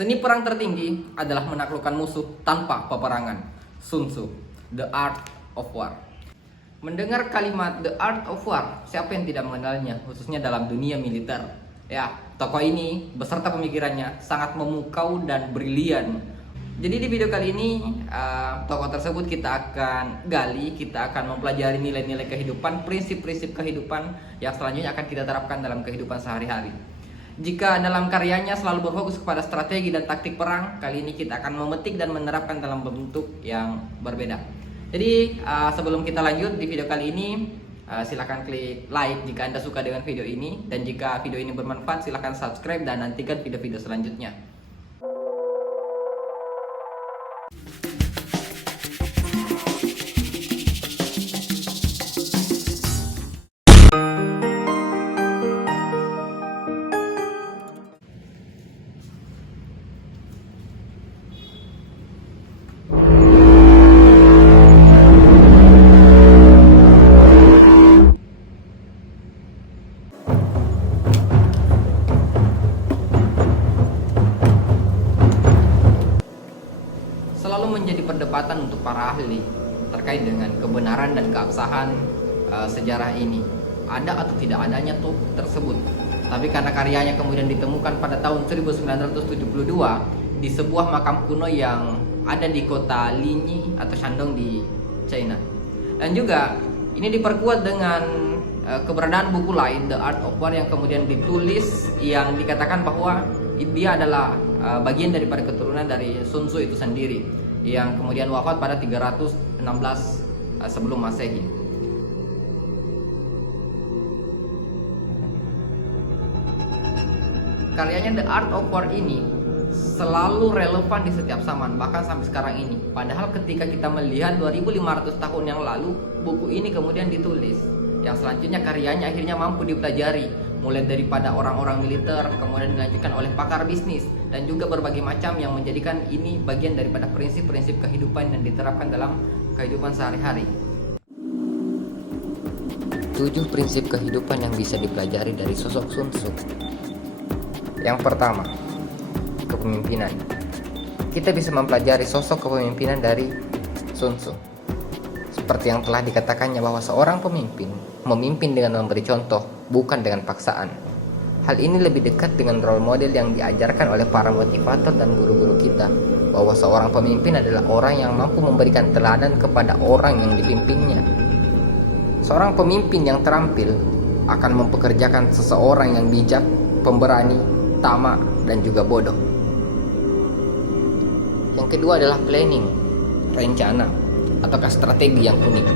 Seni perang tertinggi adalah menaklukkan musuh tanpa peperangan. Sun Tzu, The Art of War. Mendengar kalimat The Art of War, siapa yang tidak mengenalnya, khususnya dalam dunia militer? Ya, tokoh ini beserta pemikirannya sangat memukau dan brilian. Jadi di video kali ini, tokoh tersebut kita akan gali, kita akan mempelajari nilai-nilai kehidupan, prinsip-prinsip kehidupan yang selanjutnya akan kita terapkan dalam kehidupan sehari-hari. Jika dalam karyanya selalu berfokus kepada strategi dan taktik perang, kali ini kita akan memetik dan menerapkan dalam bentuk yang berbeda. Jadi sebelum kita lanjut di video kali ini, silahkan klik like jika Anda suka dengan video ini. Dan jika video ini bermanfaat, silahkan subscribe dan nantikan video-video selanjutnya. Selalu menjadi perdebatan untuk para ahli terkait dengan kebenaran dan keabsahan sejarah ini. Ada atau tidak adanya tuh tersebut. Tapi karena karyanya kemudian ditemukan pada tahun 1972 di sebuah makam kuno yang ada di kota Linyi atau Shandong di China. Dan juga ini diperkuat dengan keberadaan buku lain, The Art of War, yang kemudian ditulis, yang dikatakan bahwa dia adalah bagian daripada keturunan dari Sun Tzu itu sendiri, yang kemudian wafat pada 316 sebelum Masehi. Karyanya The Art of War ini selalu relevan di setiap zaman, bahkan sampai sekarang ini. Padahal ketika kita melihat 2500 tahun yang lalu buku ini kemudian ditulis, yang selanjutnya karyanya akhirnya mampu dipelajari, mulai daripada orang-orang militer, kemudian dilanjutkan oleh pakar bisnis, dan juga berbagai macam, yang menjadikan ini bagian daripada prinsip-prinsip kehidupan yang diterapkan dalam kehidupan sehari-hari. 7 prinsip kehidupan yang bisa dipelajari dari sosok Sun Tzu. Yang pertama, kepemimpinan. Kita bisa mempelajari sosok kepemimpinan dari Sun Tzu. Seperti yang telah dikatakannya bahwa seorang pemimpin memimpin dengan memberi contoh, bukan dengan paksaan. Hal ini lebih dekat dengan role model yang diajarkan oleh para motivator dan guru-guru kita, bahwa seorang pemimpin adalah orang yang mampu memberikan teladan kepada orang yang dipimpinnya. Seorang pemimpin yang terampil akan mempekerjakan seseorang yang bijak, pemberani, tamak, dan juga bodoh. Yang kedua adalah planning, rencana, ataukah strategi yang unik.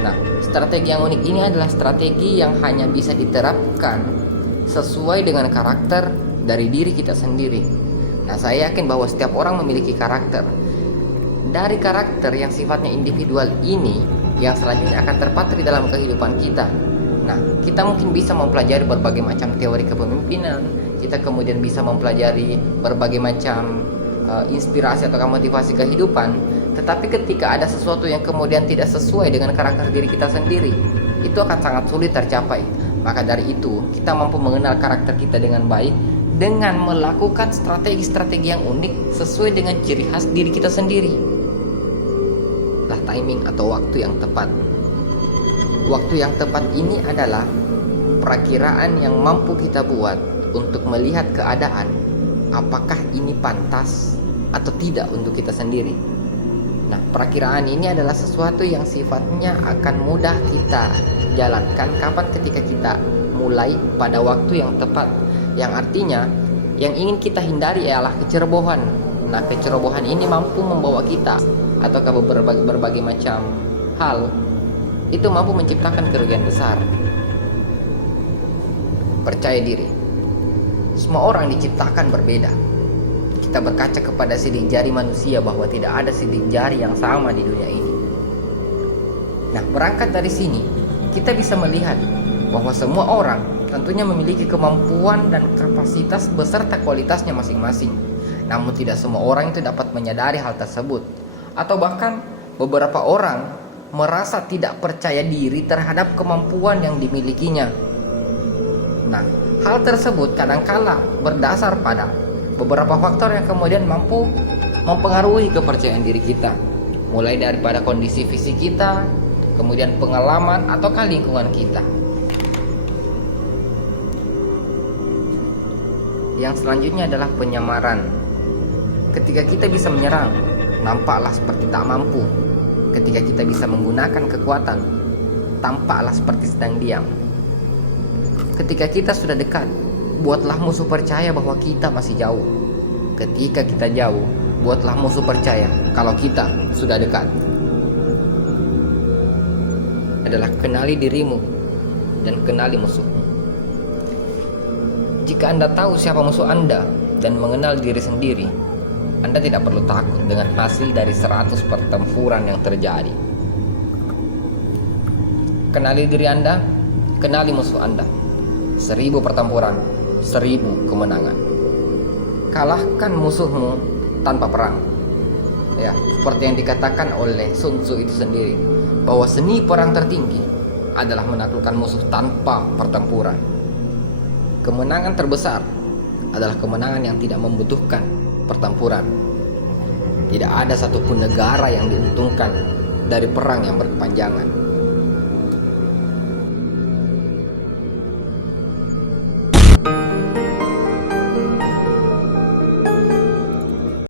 Nah, strategi yang unik ini adalah strategi yang hanya bisa diterapkan sesuai dengan karakter dari diri kita sendiri. Nah, saya yakin bahwa setiap orang memiliki karakter. Dari karakter yang sifatnya individual ini, yang selanjutnya akan terpatri dalam kehidupan kita. Nah, kita mungkin bisa mempelajari berbagai macam teori kepemimpinan, kita kemudian bisa mempelajari berbagai macam inspirasi atau motivasi kehidupan. Tetapi ketika ada sesuatu yang kemudian tidak sesuai dengan karakter diri kita sendiri, itu akan sangat sulit tercapai. Maka dari itu, kita mampu mengenal karakter kita dengan baik dengan melakukan strategi-strategi yang unik sesuai dengan ciri khas diri kita sendiri. Lah timing atau waktu yang tepat. Waktu yang tepat ini adalah perakiraan yang mampu kita buat untuk melihat keadaan, apakah ini pantas atau tidak untuk kita sendiri. Nah, perakiraan ini adalah sesuatu yang sifatnya akan mudah kita jalankan kapan ketika kita mulai pada waktu yang tepat, yang artinya yang ingin kita hindari ialah kecerobohan. Nah, kecerobohan ini mampu membawa kita atau ke berbagai macam hal, itu mampu menciptakan kerugian besar. Percaya diri. Semua orang diciptakan berbeda. Kita berkaca kepada sidik jari manusia bahwa tidak ada sidik jari yang sama di dunia ini. Nah, berangkat dari sini, kita bisa melihat bahwa semua orang tentunya memiliki kemampuan dan kapasitas beserta kualitasnya masing-masing. Namun tidak semua orang itu dapat menyadari hal tersebut. Atau bahkan beberapa orang merasa tidak percaya diri terhadap kemampuan yang dimilikinya. Nah, hal tersebut kadangkala berdasar pada beberapa faktor yang kemudian mampu mempengaruhi kepercayaan diri kita, mulai daripada kondisi fisik kita, kemudian pengalaman ataukah lingkungan kita. Yang selanjutnya adalah penyamaran. Ketika kita bisa menyerang, nampaklah seperti tak mampu. Ketika kita bisa menggunakan kekuatan, tampaklah seperti sedang diam. Ketika kita sudah dekat, buatlah musuh percaya bahwa kita masih jauh. Ketika kita jauh, buatlah musuh percaya kalau kita sudah dekat. Adalah kenali dirimu dan kenali musuhmu. Jika Anda tahu siapa musuh Anda dan mengenal diri sendiri, Anda tidak perlu takut dengan hasil dari 100 pertempuran yang terjadi. Kenali diri Anda, kenali musuh Anda. 1000 pertempuran, 1000 kemenangan. Kalahkan musuhmu tanpa perang. Ya, seperti yang dikatakan oleh Sun Tzu itu sendiri, bahwa seni perang tertinggi adalah menaklukkan musuh tanpa pertempuran. Kemenangan terbesar adalah kemenangan yang tidak membutuhkan pertempuran. Tidak ada satupun negara yang diuntungkan dari perang yang berkepanjangan.